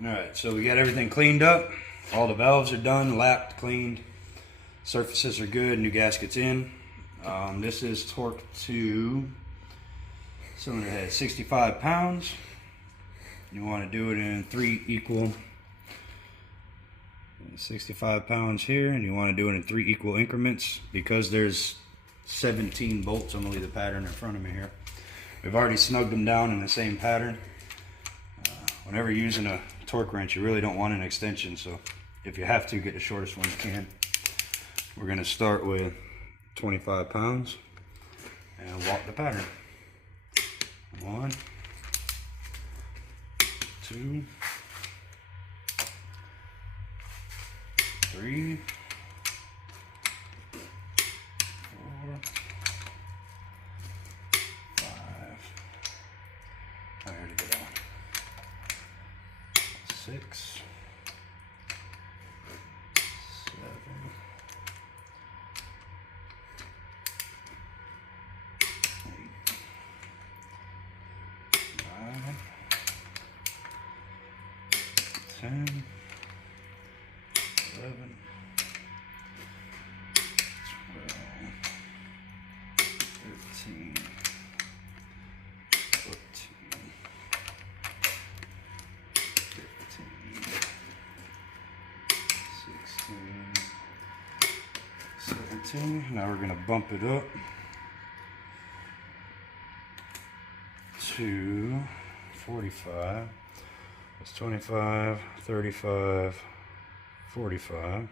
Alright, so we got everything cleaned up. All the valves are done, lapped, cleaned. Surfaces are good, new gaskets in. This is torqued to cylinder head 65 pounds. You want to do it in 3 equal 65 pounds here, and you want to do it in 3 equal increments. Because there's 17 bolts, I'm going to leave the pattern in front of me here. We've already snugged them down in the same pattern. Whenever you're using a torque wrench, you really don't want an extension, so if you have to, get the shortest one you can. We're going to start with 25 pounds and walk the pattern. 1, 2, 3, 4, 5. I already get on. 6, 7, 8, 9, 10, 11, 12, 13, 14, 15, 16, 17. Now we're going to bump it up to 45. That's 25, 35, 45.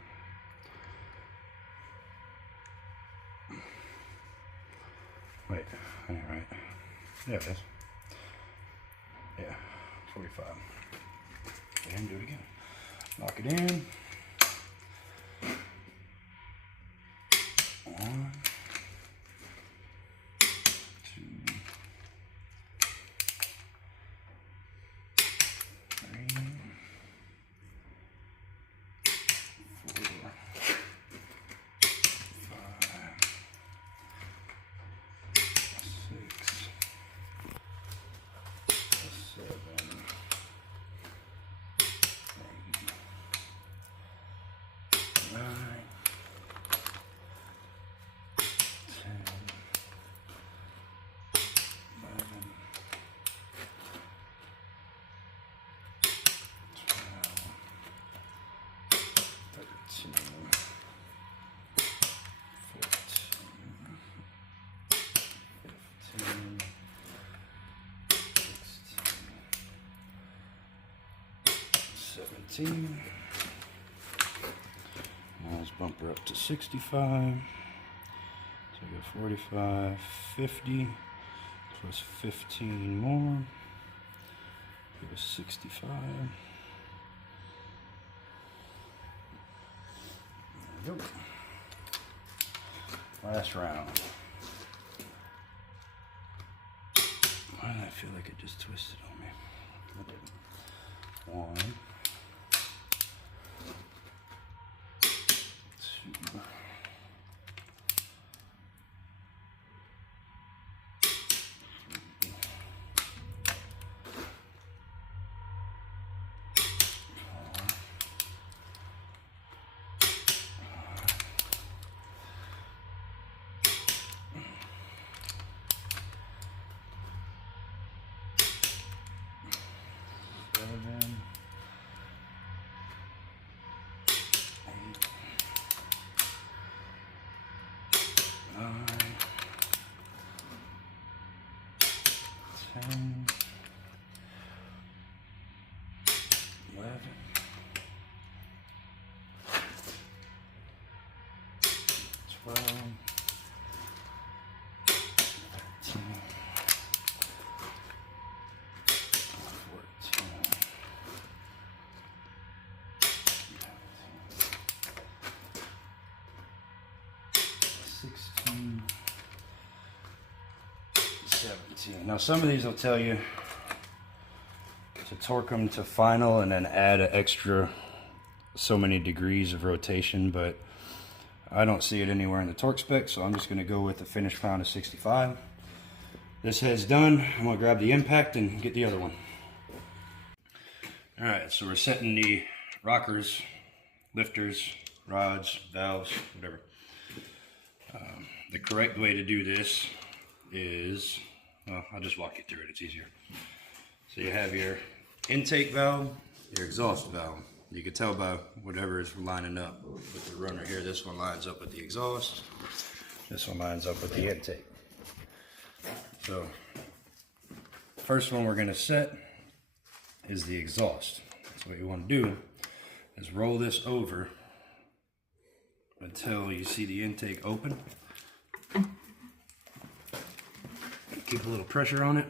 Wait, all right. There it is. Yeah, 45. And do it again. Lock it in. 1, 2, 3, 4, 5, 6, 7, 8, 9, 10, 11, 12, 13, 14, 15, 16, 17. Now let's bump her up to 65. So we got 45, 50, plus 15 more. Give us 65. There we go. Last round. Why did I feel like it just twisted on me? It didn't. 1, 2, 7, 8, 9, 10, 11, 12, 13, 14, 16, 17. Now some of these will tell you to torque them to final and then add an extra so many degrees of rotation, but I don't see it anywhere in the torque spec, so I'm just going to go with the finished pound of 65. This head's done. I'm going to grab the impact and get the other one. All right, so we're setting the rockers, lifters, rods, valves, whatever. The correct way to do this is, well, I'll just walk you through it, it's easier. So you have your intake valve, your exhaust valve. You can tell by whatever is lining up with the runner here. This one lines up with the exhaust. This one lines up with the intake. So, first one we're going to set is the exhaust. So what you want to do is roll this over until you see the intake open. Keep a little pressure on it.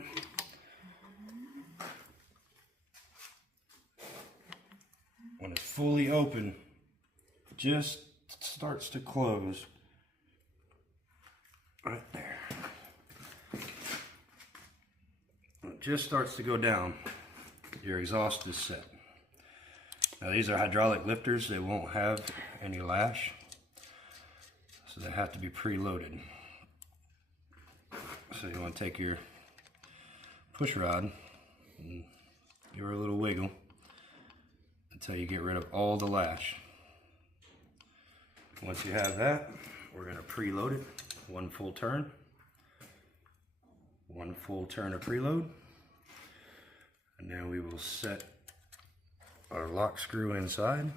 When it's fully open, it just starts to close right there. When it just starts to go down, your exhaust is set. Now these are hydraulic lifters. They won't have any lash, so they have to be preloaded. So you want to take your push rod and give her a little wiggle until you get rid of all the lash. Once you have that, we're going to preload it. One full turn of preload, and then we will set our lock screw inside.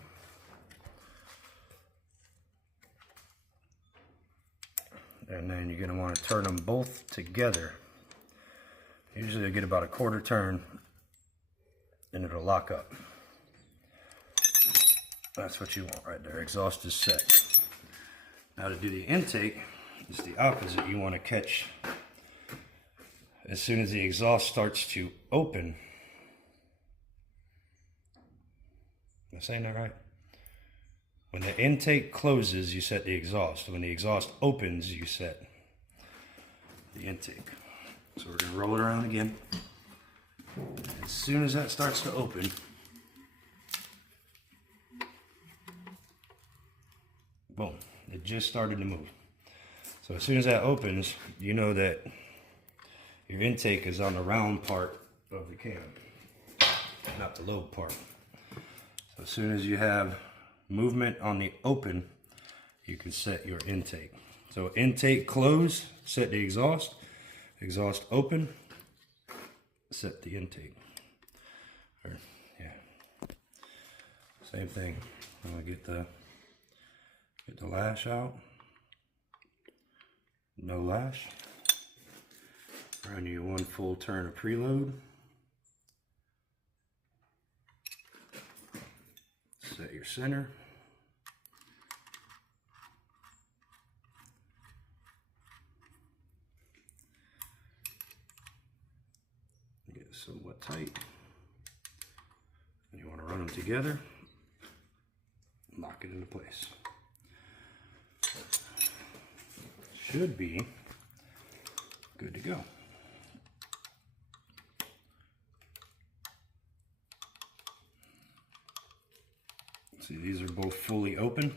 And then you're going to want to turn them both together. Usually you'll get about a quarter turn and it'll lock up. That's what you want right there. Exhaust is set. Now to do the intake, it's the opposite. You want to catch as soon as the exhaust starts to open. Am I saying that right? When the intake closes, you set the exhaust. When the exhaust opens, you set the intake. So we're going to roll it around again. As soon as that starts to open, boom, it just started to move. So as soon as that opens, you know that your intake is on the round part of the cam, not the lobe part. So as soon as you have movement on the open, you can set your intake. So intake close, set the exhaust. Exhaust open, set the intake. Or, yeah, same thing. I'm gonna get the lash out. No lash. Run you one full turn of preload. Set your center. Get it somewhat tight. And you want to run them together. Lock it into place. Should be good to go. See, these are both fully open.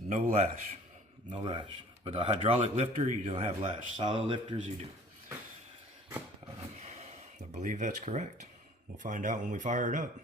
No lash. No lash. With a hydraulic lifter, you don't have lash. Solid lifters, you do. I believe that's correct. We'll find out when we fire it up.